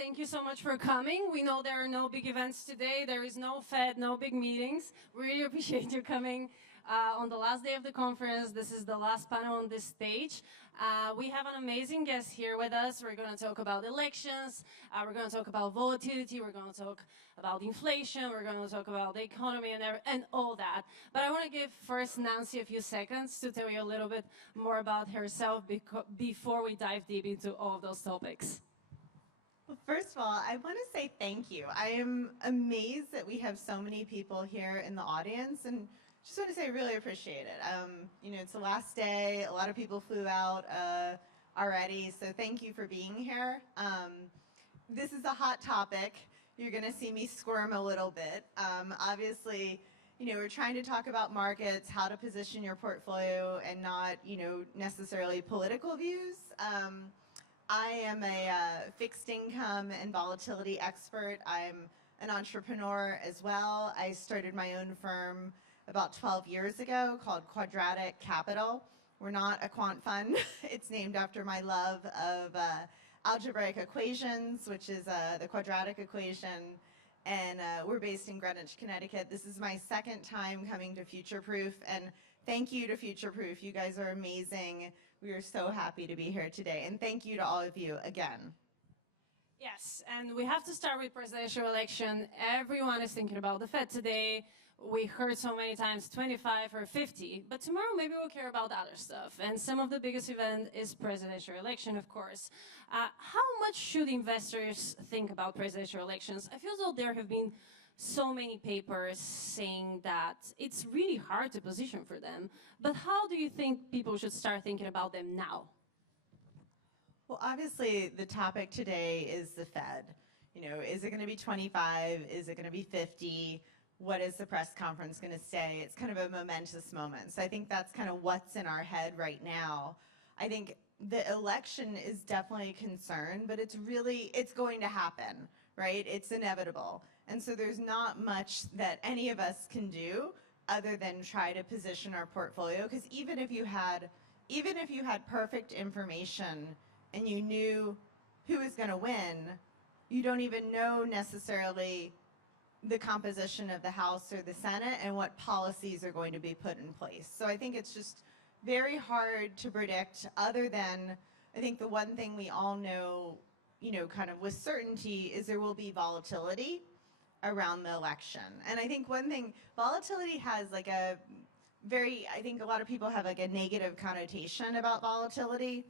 Thank you so much for coming. We know there are no big events today. There is no Fed, no big meetings. We really appreciate you coming on the last day of the conference. This is the last panel on this stage. We have an amazing guest here with us. We're going to talk about elections. We're going to talk about volatility. We're going to talk about inflation. We're going to talk about the economy and all that. But I want to give first Nancy a few seconds to tell you a little bit more about herself before we dive deep into all of those topics. Well, first of all, I want to say thank you. I am amazed that we have so many people here in the audience, and just want to say I really appreciate it. It's the last day. A lot of people flew out already, so thank you for being here. This is a hot topic. You're going to see me squirm a little bit. Obviously, we're trying to talk about markets, how to position your portfolio, and not, necessarily political views. I am a fixed income and volatility expert. I'm an entrepreneur as well. I started my own firm about 12 years ago called Quadratic Capital. We're not a quant fund. It's named after my love of algebraic equations, which is the quadratic equation. And we're based in Greenwich, Connecticut. This is my second time coming to Future Proof, and thank you to Future Proof. You guys are amazing. We are so happy to be here today, and thank you to all of you again. Yes, and we have to start with presidential election. Everyone is thinking about the Fed today. We heard so many times 25 or 50, but tomorrow maybe we'll care about other stuff. And some of the biggest event is presidential election, of course. How much should investors think about presidential elections? I feel as though there have been so many papers saying that it's really hard to position for them. But how do you think people should start thinking about them now? Well, obviously, the topic today is the Fed. Is it going to be 25? Is it going to be 50? What is the press conference going to say? It's kind of a momentous moment. So I think that's kind of what's in our head right now. I think the election is definitely a concern, but it's going to happen, right? It's inevitable. And so there's not much that any of us can do other than try to position our portfolio. Because even if you had perfect information and you knew who is going to win, you don't even know necessarily the composition of the House or the Senate and what policies are going to be put in place. So I think it's just very hard to predict, other than I think the one thing we all know, kind of with certainty, is there will be volatility around the election. And I think one thing, volatility has like I think a lot of people have like a negative connotation about volatility.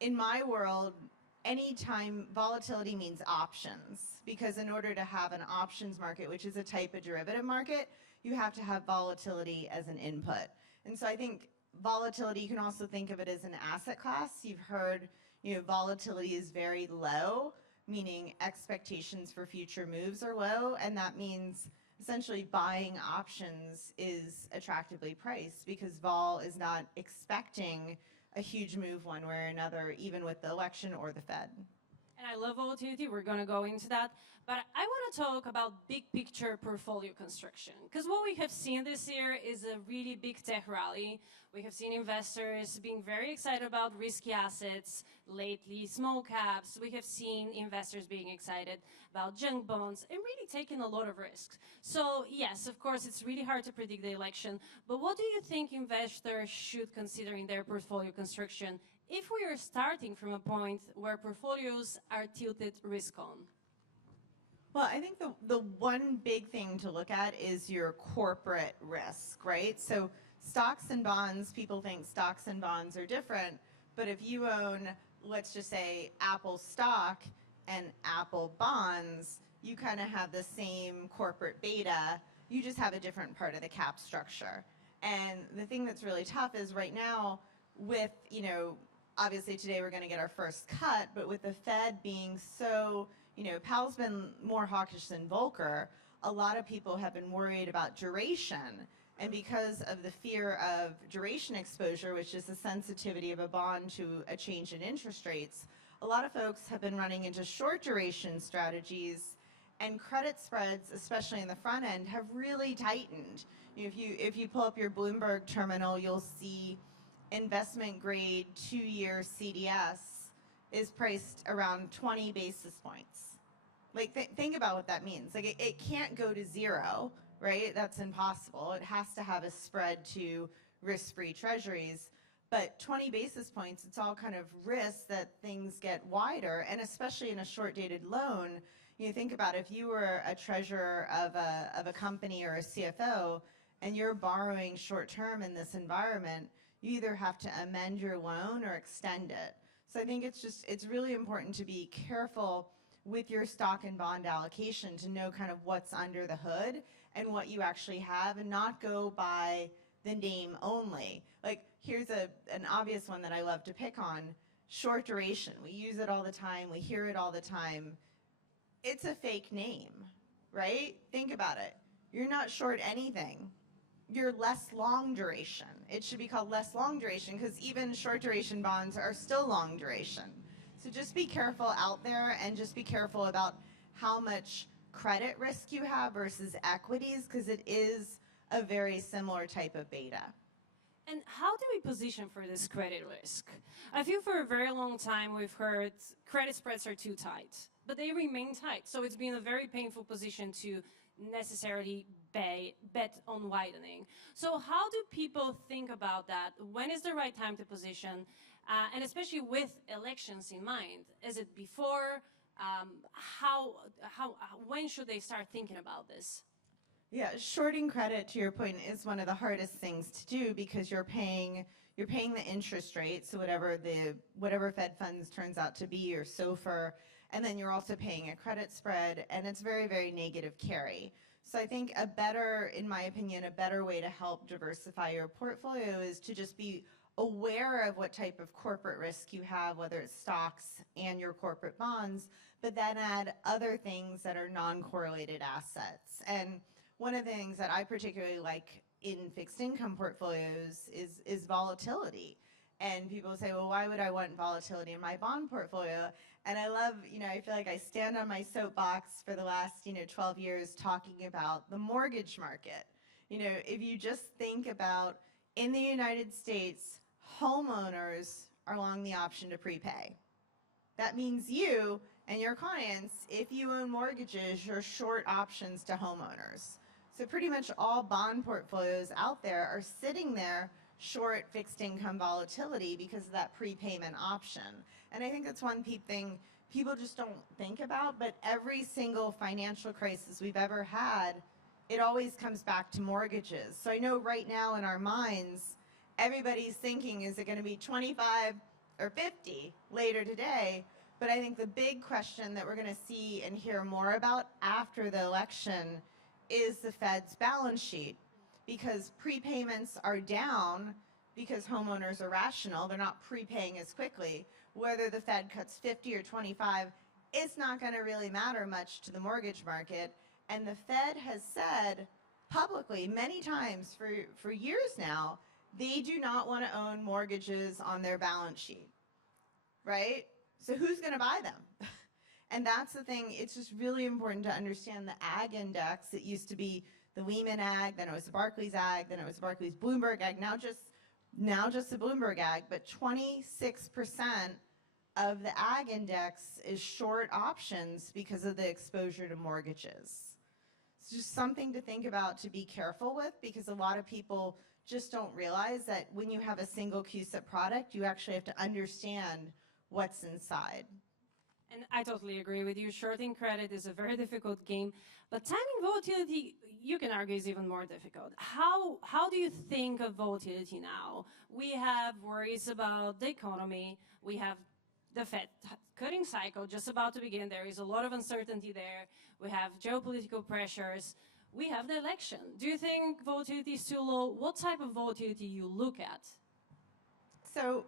In my world, anytime volatility means options, because in order to have an options market, which is a type of derivative market, you have to have volatility as an input. And so I think volatility, you can also think of it as an asset class. You've heard, volatility is very low, meaning expectations for future moves are low, and that means essentially buying options is attractively priced because vol is not expecting a huge move one way or another, even with the election or the Fed. And I love volatility, we're going to go into that. But I want to talk about big picture portfolio construction. Because what we have seen this year is a really big tech rally. We have seen investors being very excited about risky assets, lately small caps. We have seen investors being excited about junk bonds and really taking a lot of risks. So yes, of course, it's really hard to predict the election. But what do you think investors should consider in their portfolio construction if we are starting from a point where portfolios are tilted risk on? Well, I think the one big thing to look at is your corporate risk, right? So stocks and bonds, people think stocks and bonds are different, but if you own, let's just say, Apple stock and Apple bonds, you kind of have the same corporate beta, you just have a different part of the cap structure. And the thing that's really tough is right now with, obviously today we're going to get our first cut, but with the Fed being so, Powell's been more hawkish than Volcker, a lot of people have been worried about duration. And because of the fear of duration exposure, which is the sensitivity of a bond to a change in interest rates, a lot of folks have been running into short duration strategies, and credit spreads, especially in the front end, have really tightened. If you pull up your Bloomberg terminal, you'll see investment grade 2-year CDS is priced around 20 basis points. Like, think about what that means. Like, it can't go to zero, right? That's impossible. It has to have a spread to risk-free treasuries. But 20 basis points, it's all kind of risk that things get wider, and especially in a short-dated loan. You think about if you were a treasurer of a company or a CFO, and you're borrowing short-term in this environment, you either have to amend your loan or extend it. So I think it's really important to be careful with your stock and bond allocation to know kind of what's under the hood and what you actually have, and not go by the name only. Like, here's an obvious one that I love to pick on: short duration. We use it all the time. We hear it all the time. It's a fake name, right? Think about it. You're not short anything. You're less long duration. It should be called less long duration, because even short duration bonds are still long duration. So just be careful out there, and just be careful about how much credit risk you have versus equities, because it is a very similar type of beta. And how do we position for this credit risk? I feel for a very long time we've heard credit spreads are too tight, but they remain tight. So it's been a very painful position to necessarily bet on widening. So how do people think about that? When is the right time to position? And especially with elections in mind, is it before? When should they start thinking about this? Yeah, shorting credit, to your point, is one of the hardest things to do, because you're paying the interest rate, so whatever Fed funds turns out to be, or SOFR, and then you're also paying a credit spread, and it's very, very negative carry. So I think in my opinion, a better way to help diversify your portfolio is to just be aware of what type of corporate risk you have, whether it's stocks and your corporate bonds, but then add other things that are non-correlated assets. And one of the things that I particularly like in fixed income portfolios is volatility. And people say, well, why would I want volatility in my bond portfolio? And I love, I feel like I stand on my soapbox for the last, 12 years talking about the mortgage market. If you just think about, in the United States, homeowners are along the option to prepay. That means you and your clients, if you own mortgages, you're short options to homeowners. So pretty much all bond portfolios out there are sitting there short fixed income volatility because of that prepayment option. And I think that's one thing people just don't think about, but every single financial crisis we've ever had, it always comes back to mortgages. So I know right now in our minds, everybody's thinking, is it going to be 25 or 50 later today? But I think the big question that we're going to see and hear more about after the election is the Fed's balance sheet, because prepayments are down because homeowners are rational. They're not prepaying as quickly. Whether the Fed cuts 50 or 25, it's not going to really matter much to the mortgage market. And the Fed has said publicly many times for years now, they do not want to own mortgages on their balance sheet, right? So who's going to buy them? And that's the thing. It's just really important to understand the ag index. It used to be the Lehman ag, then it was the Barclays ag, then it was the Barclays Bloomberg ag, now just the Bloomberg ag. But 26% of the ag index is short options because of the exposure to mortgages. It's just something to think about, to be careful with, because a lot of people just don't realize that when you have a single CUSIP product, you actually have to understand what's inside. And I totally agree with you. Shorting credit is a very difficult game, but timing volatility, you can argue, is even more difficult. How do you think of volatility now? We have worries about the economy. We have the Fed cutting cycle just about to begin. There is a lot of uncertainty there. We have geopolitical pressures. We have the election. Do you think volatility is too low? What type of volatility you look at? So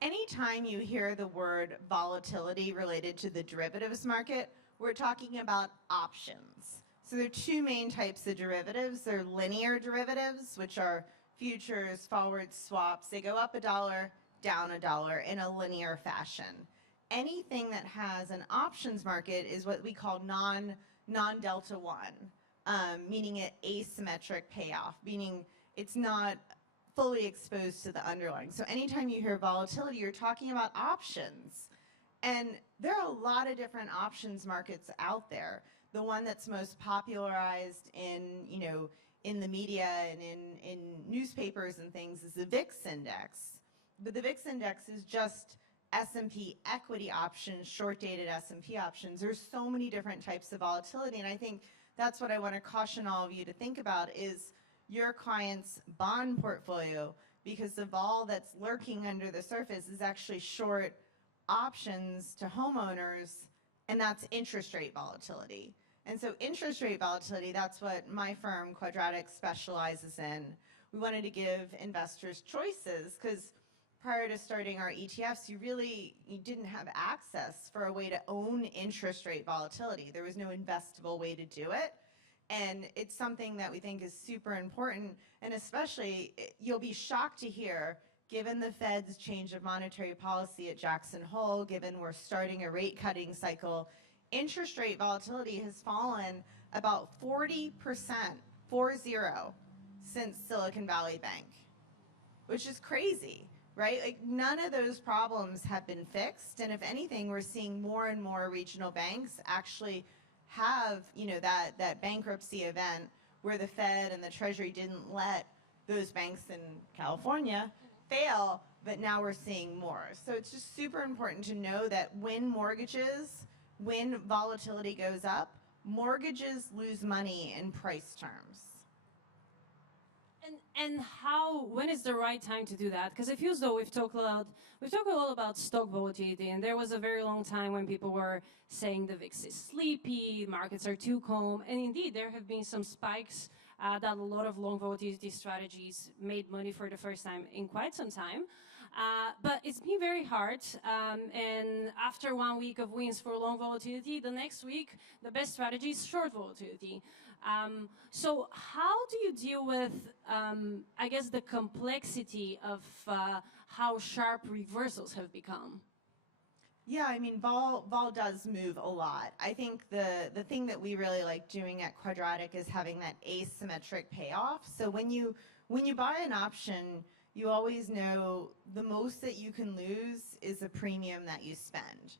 anytime you hear the word volatility related to the derivatives market, we're talking about options. So there are two main types of derivatives. There are linear derivatives, which are futures, forwards, swaps. They go up $1, down $1 in a linear fashion. Anything that has an options market is what we call non-delta one, meaning an asymmetric payoff, meaning it's not fully exposed to the underlying. So anytime you hear volatility, you're talking about options. And there are a lot of different options markets out there. The one that's most popularized in, in the media and in newspapers and things is the VIX index. But the VIX index is just S&P equity options, short-dated S&P options. There's so many different types of volatility, and I think that's what I want to caution all of you to think about is your client's bond portfolio, because the vol that's lurking under the surface is actually short options to homeowners, and that's interest rate volatility. And so interest rate volatility, that's what my firm, Quadratic, specializes in. We wanted to give investors choices because prior to starting our ETFs, you didn't have access for a way to own interest rate volatility. There was no investable way to do it. And it's something that we think is super important, and especially you'll be shocked to hear, given the Fed's change of monetary policy at Jackson Hole, given we're starting a rate cutting cycle, interest rate volatility has fallen about 40%, 40, since Silicon Valley Bank, which is crazy, right? Like none of those problems have been fixed, and if anything, we're seeing more and more regional banks actually have, that bankruptcy event where the Fed and the Treasury didn't let those banks in California fail, but now we're seeing more. So it's just super important to know that when volatility goes up, mortgages lose money in price terms. And when is the right time to do that? Because it feels though we've talked a lot about stock volatility, and there was a very long time when people were saying the VIX is sleepy, markets are too calm, and indeed there have been some spikes that a lot of long volatility strategies made money for the first time in quite some time. But it's been very hard, and after 1 week of wins for long volatility, the next week the best strategy is short volatility. So how do you deal with, I guess, the complexity of how sharp reversals have become? Yeah, I mean, vol does move a lot. I think the thing that we really like doing at Quadratic is having that asymmetric payoff. So when you buy an option, you always know the most that you can lose is the premium that you spend.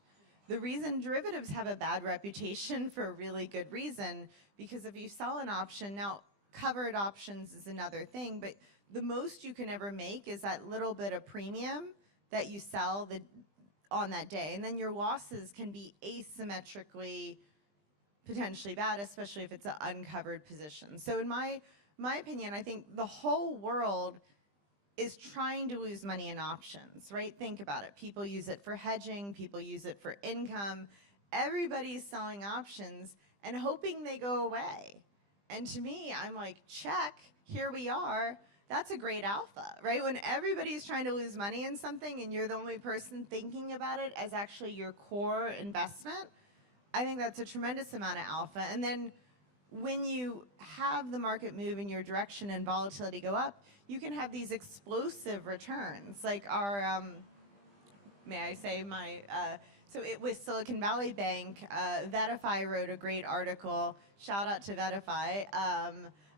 The reason derivatives have a bad reputation for a really good reason, because if you sell an option, now covered options is another thing, but the most you can ever make is that little bit of premium that you sell on that day. And then your losses can be asymmetrically potentially bad, especially if it's an uncovered position. So in my opinion, I think the whole world is trying to lose money in options, right? Think about it. People use it for hedging, people use it for income. Everybody's selling options and hoping they go away. And to me, I'm like, check, here we are. That's a great alpha, right? When everybody's trying to lose money in something and you're the only person thinking about it as actually your core investment, I think that's a tremendous amount of alpha. And then when you have the market move in your direction and volatility go up, you can have these explosive returns. Like our, may I say with Silicon Valley Bank, Vetify wrote a great article, shout out to Vetify,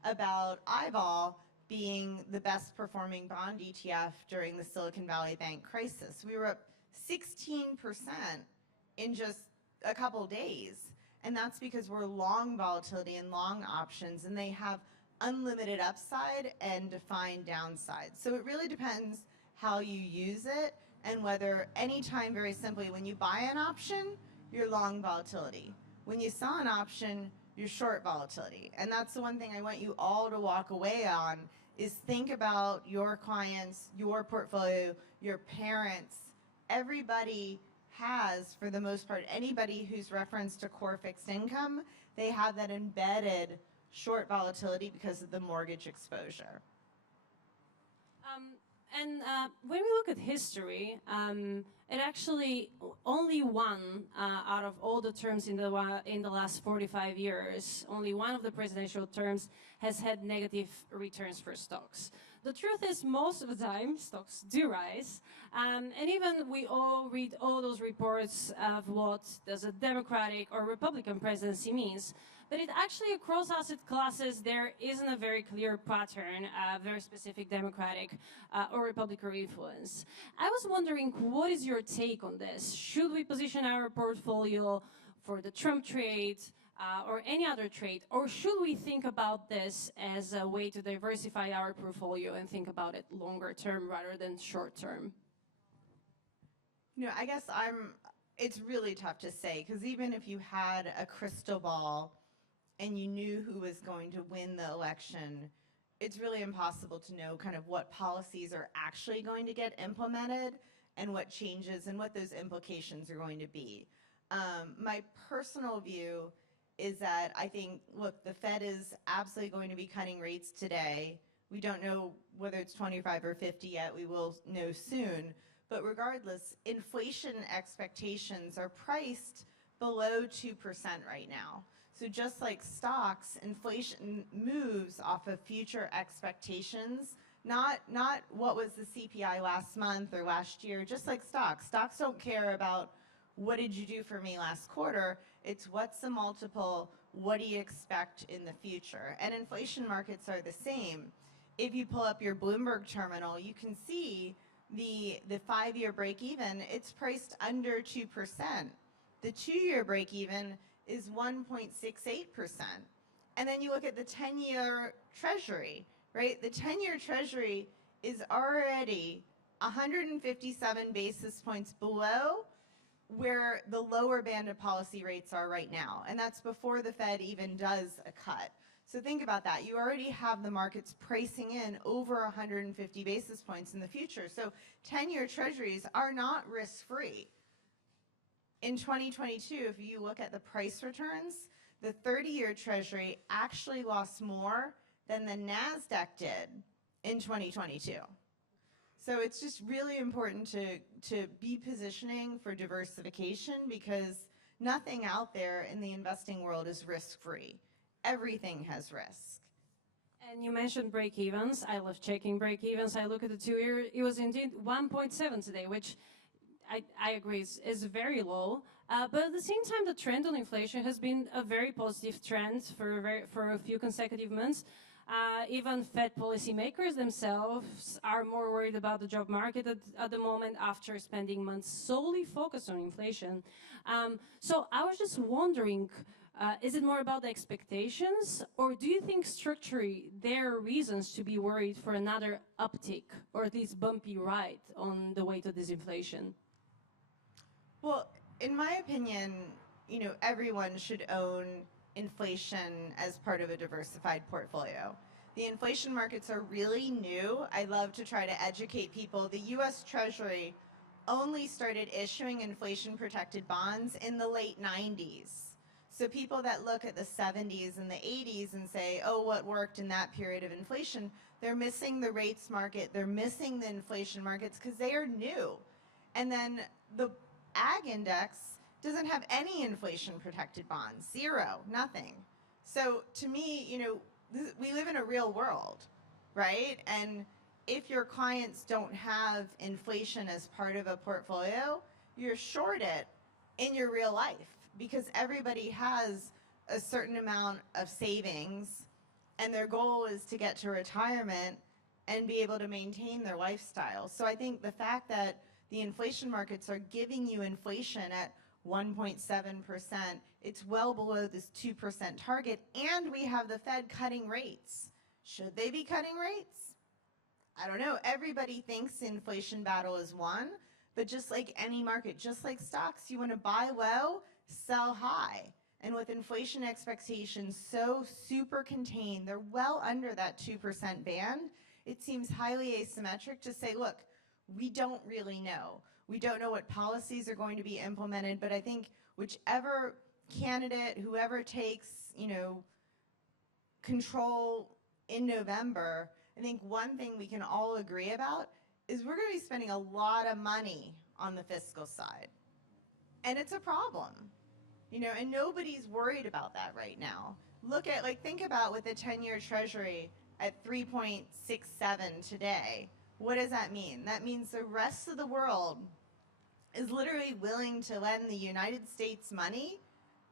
about IVOL being the best performing bond ETF during the Silicon Valley Bank crisis. We were up 16% in just a couple days. And that's because we're long volatility and long options, and they have unlimited upside and defined downside. So it really depends how you use it, and whether anytime, very simply, when you buy an option, you're long volatility. When you sell an option, you're short volatility. And that's the one thing I want you all to walk away on, is think about your clients, your portfolio, your parents. Everybody has, for the most part, anybody who's referenced to core fixed income, they have that embedded short volatility because of the mortgage exposure. And when we look at history, it actually only one out of all the terms in the last 45 years, only one of the presidential terms has had negative returns for stocks. The truth is, most of the time, stocks do rise. And even we all read all those reports of what does a Democratic or Republican presidency means. But it actually, across asset classes, there isn't a very clear pattern, very specific Democratic or Republican influence. I was wondering, what is your take on this? Should we position our portfolio for the Trump trade, or any other trade, or should we think about this as a way to diversify our portfolio and think about it longer term rather than short term? I guess it's really tough to say, because even if you had a crystal ball and you knew who was going to win the election, it's really impossible to know kind of what policies are actually going to get implemented and what changes and what those implications are going to be. My personal view is that I think, look, the Fed is absolutely going to be cutting rates today. We don't know whether it's 25 or 50 yet. We will know soon. But regardless, inflation expectations are priced below 2% right now. So just like stocks, inflation moves off of future expectations, not what was the CPI last month or last year, just like stocks. Stocks don't care about what did you do for me last quarter. It's what's the multiple, what do you expect in the future? And inflation markets are the same. If you pull up your Bloomberg terminal, you can see the 5-year break even, it's priced under 2%. The 2-year break even is 1.68%. And then you look at the 10-year treasury, right? The 10-year treasury is already 157 basis points below where the lower band of policy rates are right now. And that's before the Fed even does a cut. So think about that. You already have the markets pricing in over 150 basis points in the future. So 10-year treasuries are not risk-free. In 2022, if you look at the price returns, the 30-year treasury actually lost more than the NASDAQ did in 2022. So it's just really important to be positioning for diversification, because nothing out there in the investing world is risk-free. Everything has risk. And you mentioned break-evens. I love checking break-evens. I look at the 2-year. It was indeed 1.7 today, which I agree is very low. But at the same time, the trend on inflation has been a very positive trend for a few consecutive months. Even Fed policymakers themselves are more worried about the job market at the moment, after spending months solely focused on inflation. So I was just wondering, is it more about the expectations, or do you think structurally there are reasons to be worried for another uptick, or at least bumpy ride on the way to disinflation? Well, in my opinion, everyone should own inflation as part of a diversified portfolio. The inflation markets are really new. I love to try to educate people. The US Treasury only started issuing inflation-protected bonds in the late 90s. So people that look at the 70s and the 80s and say, oh, what worked in that period of inflation, they're missing the rates market, they're missing the inflation markets, because they are new. And then the ag index doesn't have any inflation-protected bonds, zero, nothing. So to me, we live in a real world, right? And if your clients don't have inflation as part of a portfolio, you're short it in your real life, because everybody has a certain amount of savings and their goal is to get to retirement and be able to maintain their lifestyle. So I think the fact that the inflation markets are giving you inflation at 1.7%, it's well below this 2% target, and we have the Fed cutting rates. Should they be cutting rates? I don't know. Everybody thinks the inflation battle is won, but just like any market, just like stocks, you want to buy low, sell high. And with inflation expectations so super contained, they're well under that 2% band, it seems highly asymmetric to say, look, we don't really know. We don't know what policies are going to be implemented, but I think whichever candidate, whoever takes, control in November, I think one thing we can all agree about is we're going to be spending a lot of money on the fiscal side. And it's a problem, and nobody's worried about that right now. Think about with the 10-year treasury at 3.67 today. What does that mean? That means the rest of the world is literally willing to lend the United States money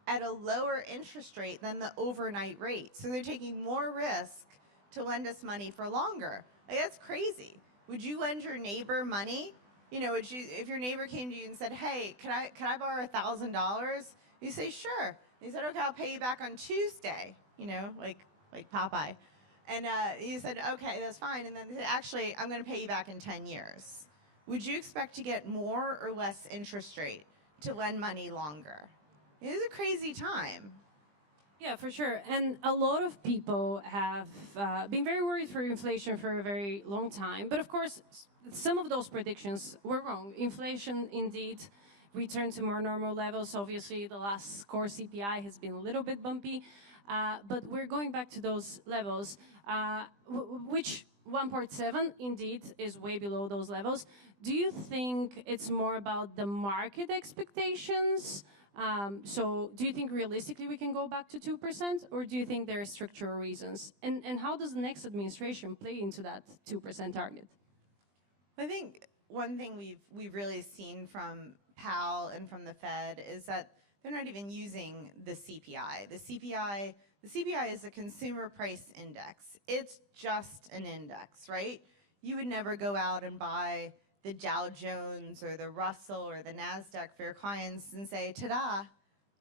at a lower interest rate than the overnight rate. So they're taking more risk to lend us money for longer. Like, that's crazy. Would you lend your neighbor money? Would you, if your neighbor came to you and said, "Hey, can I borrow $1,000?" You say, "Sure." He said, "Okay, I'll pay you back on Tuesday." Like Popeye. And you said, "Okay, that's fine." And then they said, "Actually, I'm going to pay you back in 10 years." Would you expect to get more or less interest rate to lend money longer? It is a crazy time. Yeah, for sure. And a lot of people have been very worried for inflation for a very long time. But of course, some of those predictions were wrong. Inflation indeed returned to more normal levels. Obviously, the last core CPI has been a little bit bumpy. But we're going back to those levels, which 1.7 indeed is way below those levels. Do you think it's more about the market expectations? So do you think realistically we can go back to 2%, or do you think there are structural reasons? And how does the next administration play into that 2% target? I think one thing we've really seen from Powell and from the Fed is that they're not even using the CPI. The CPI is a consumer price index. It's just an index, right? You would never go out and buy the Dow Jones or the Russell or the NASDAQ for your clients and say, "Ta-da,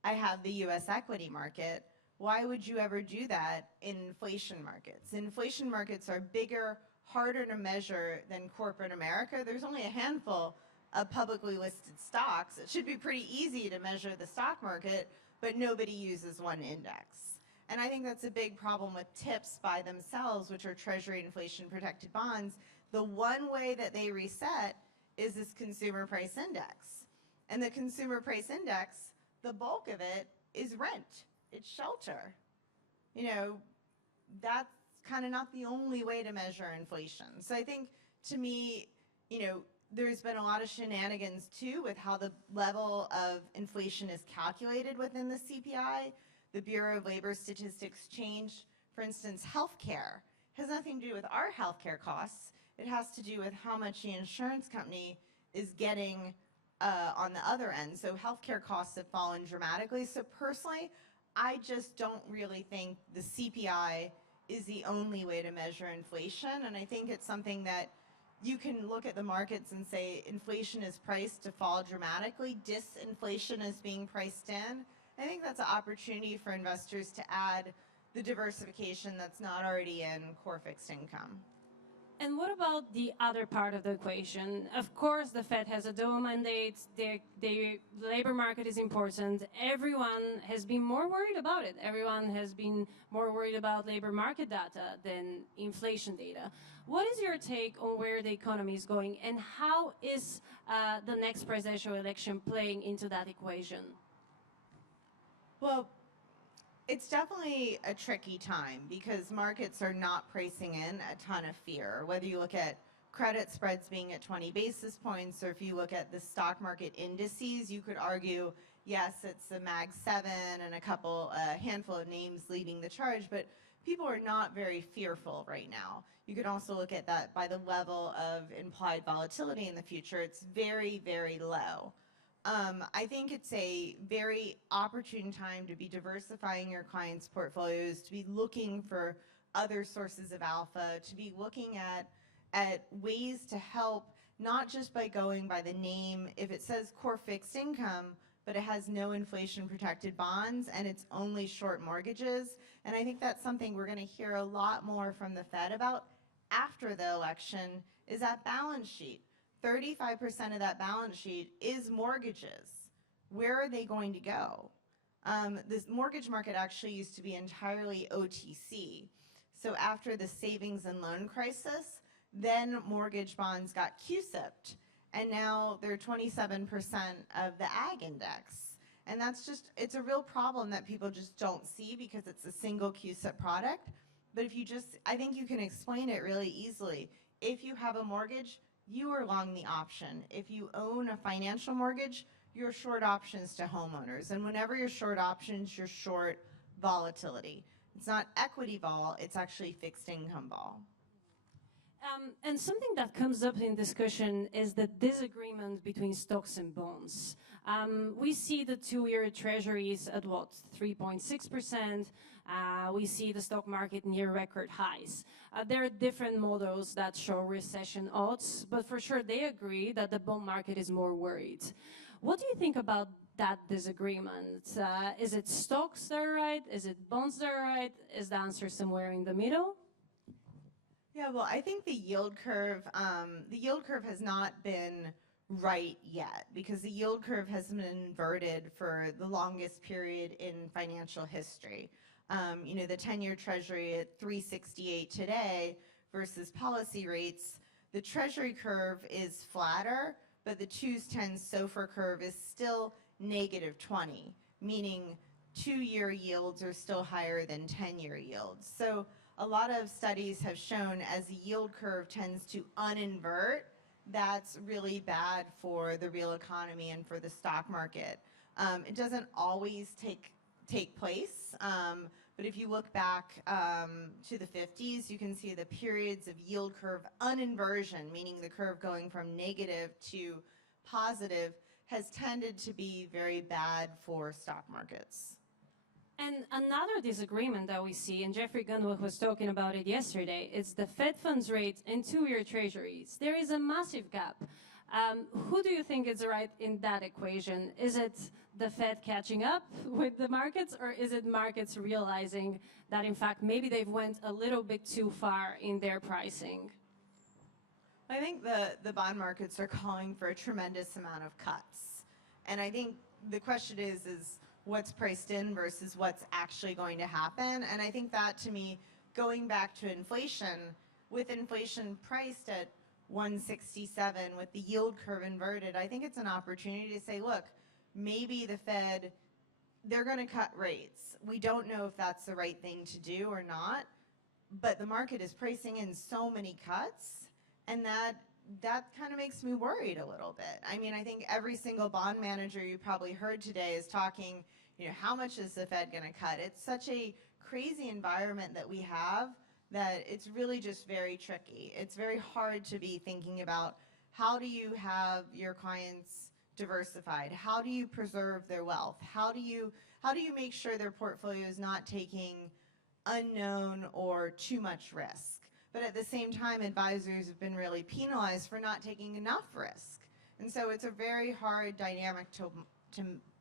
I have the US equity market." Why would you ever do that in inflation markets? Inflation markets are bigger, harder to measure than corporate America. There's only a handful of publicly listed stocks. It should be pretty easy to measure the stock market, but nobody uses one index. And I think that's a big problem with TIPS by themselves, which are Treasury inflation protected bonds. The one way that they reset is this consumer price index. And the consumer price index, the bulk of it is rent. It's shelter. That's kind of not the only way to measure inflation. So I think, to me, there's been a lot of shenanigans too with how the level of inflation is calculated within the CPI. The Bureau of Labor Statistics changed, for instance, healthcare. It has nothing to do with our healthcare costs. It has to do with how much the insurance company is getting on the other end. So healthcare costs have fallen dramatically. So personally, I just don't really think the CPI is the only way to measure inflation. And I think it's something that you can look at the markets and say inflation is priced to fall dramatically. Disinflation is being priced in. I think that's an opportunity for investors to add the diversification that's not already in core fixed income. And what about the other part of the equation? Of course, the Fed has a dual mandate. The labor market is important. Everyone has been more worried about it. Everyone has been more worried about labor market data than inflation data. What is your take on where the economy is going, and how is the next presidential election playing into that equation? Well, it's definitely a tricky time because markets are not pricing in a ton of fear. Whether you look at credit spreads being at 20 basis points, or if you look at the stock market indices, you could argue, yes, it's the Mag 7 and a handful of names leading the charge, but people are not very fearful right now. You can also look at that by the level of implied volatility in the future. It's very, very low. I think it's a very opportune time to be diversifying your clients' portfolios, to be looking for other sources of alpha, to be looking at ways to help, not just by going by the name. If it says core fixed income, but it has no inflation protected bonds and it's only short mortgages. And I think that's something we're going to hear a lot more from the Fed about after the election, is that balance sheet. 35% of that balance sheet is mortgages. Where are they going to go? This mortgage market actually used to be entirely OTC. So after the savings and loan crisis, then mortgage bonds got CUSIP'd. And now they're 27% of the ag index. And it's a real problem that people just don't see because it's a single CUSIP product. But I think you can explain it really easily. If you have a mortgage, you are long the option. If you own a financial mortgage, you're short options to homeowners. And whenever you're short options, you're short volatility. It's not equity vol, it's actually fixed income vol. And something that comes up in discussion is the disagreement between stocks and bonds. We see the two-year treasuries at what, 3.6%. We see the stock market near record highs. There are different models that show recession odds, but for sure they agree that the bond market is more worried. What do you think about that disagreement? Is it stocks that are right? Is it bonds that are right? Is the answer somewhere in the middle? Yeah, well, I think the yield curve has not been right yet because the yield curve has been inverted for the longest period in financial history. The 10-year treasury at 368 today versus policy rates, the treasury curve is flatter, but the 2s10 SOFR curve is still negative 20, meaning 2-year yields are still higher than 10-year yields. So a lot of studies have shown as the yield curve tends to uninvert, that's really bad for the real economy and for the stock market. It doesn't always take place, but if you look back to the 50s, you can see the periods of yield curve uninversion, meaning the curve going from negative to positive, has tended to be very bad for stock markets. And another disagreement that we see, and Jeffrey Gundlach was talking about it yesterday, is the Fed funds rate and two-year treasuries. There is a massive gap. Who do you think is right in that equation? Is it the Fed catching up with the markets, or is it markets realizing that, in fact, maybe they've went a little bit too far in their pricing? I think the bond markets are calling for a tremendous amount of cuts. And I think the question is what's priced in versus what's actually going to happen. And I think that, to me, going back to inflation, with inflation priced at 167 with the yield curve inverted, I think it's an opportunity to say, look, maybe the Fed, they're going to cut rates. We don't know if that's the right thing to do or not, but the market is pricing in so many cuts, and that kind of makes me worried a little bit. I mean, I think every single bond manager you probably heard today is talking, how much is the Fed going to cut? It's such a crazy environment that we have that it's really just very tricky. It's very hard to be thinking about how do you have your clients diversified? How do you preserve their wealth? How do you make sure their portfolio is not taking unknown or too much risk? But at the same time, advisors have been really penalized for not taking enough risk. And so it's a very hard dynamic to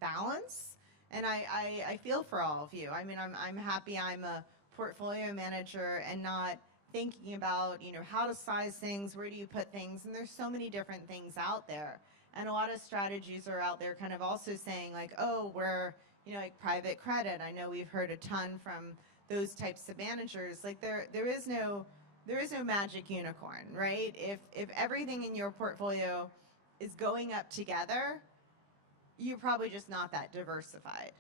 balance. And I feel for all of you. I mean, I'm happy I'm a portfolio manager and not thinking about, how to size things, where do you put things, and there's so many different things out there. And a lot of strategies are out there kind of also saying like, oh, we're, like private credit. I know we've heard a ton from those types of managers. Like there is no magic unicorn, right? If everything in your portfolio is going up together, you're probably just not that diversified.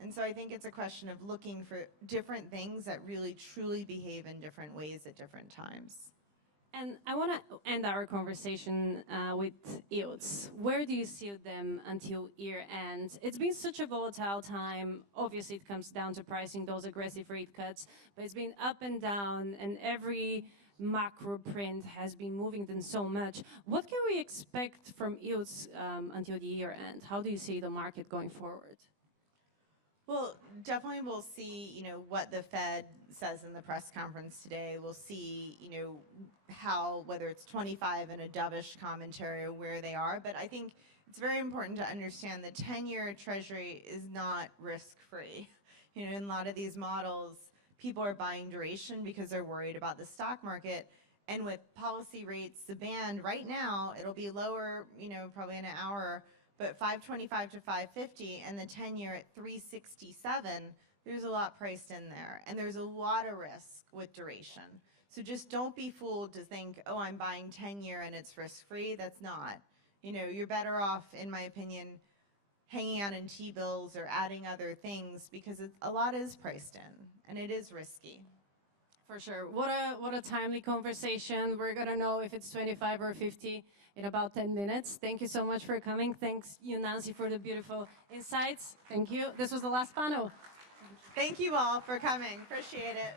And so I think it's a question of looking for different things that really truly behave in different ways at different times. And I want to end our conversation with yields. Where do you see them until year end? It's been such a volatile time. Obviously, it comes down to pricing those aggressive rate cuts, but it's been up and down, and every macro print has been moving them so much. What can we expect from yields until the year end? How do you see the market going forward? Well, definitely we'll see, what the Fed says in the press conference today. We'll see, how, whether it's 25 and a dovish commentary or where they are. But I think it's very important to understand the 10-year Treasury is not risk-free. In a lot of these models, people are buying duration because they're worried about the stock market. And with policy rates, the band right now, it'll be lower, probably in an hour, but 525 to 550 and the 10-year at 367, there's a lot priced in there. And there's a lot of risk with duration. So just don't be fooled to think, oh, I'm buying 10-year and it's risk-free. That's not. You're better off, in my opinion, hanging out in T-bills or adding other things because a lot is priced in and it is risky. For sure. What a timely conversation. We're going to know if it's 25 or 50 in about 10 minutes. Thank you so much for coming. Thanks you, Nancy, for the beautiful insights. Thank you. This was the last panel. Thank you all for coming. Appreciate it.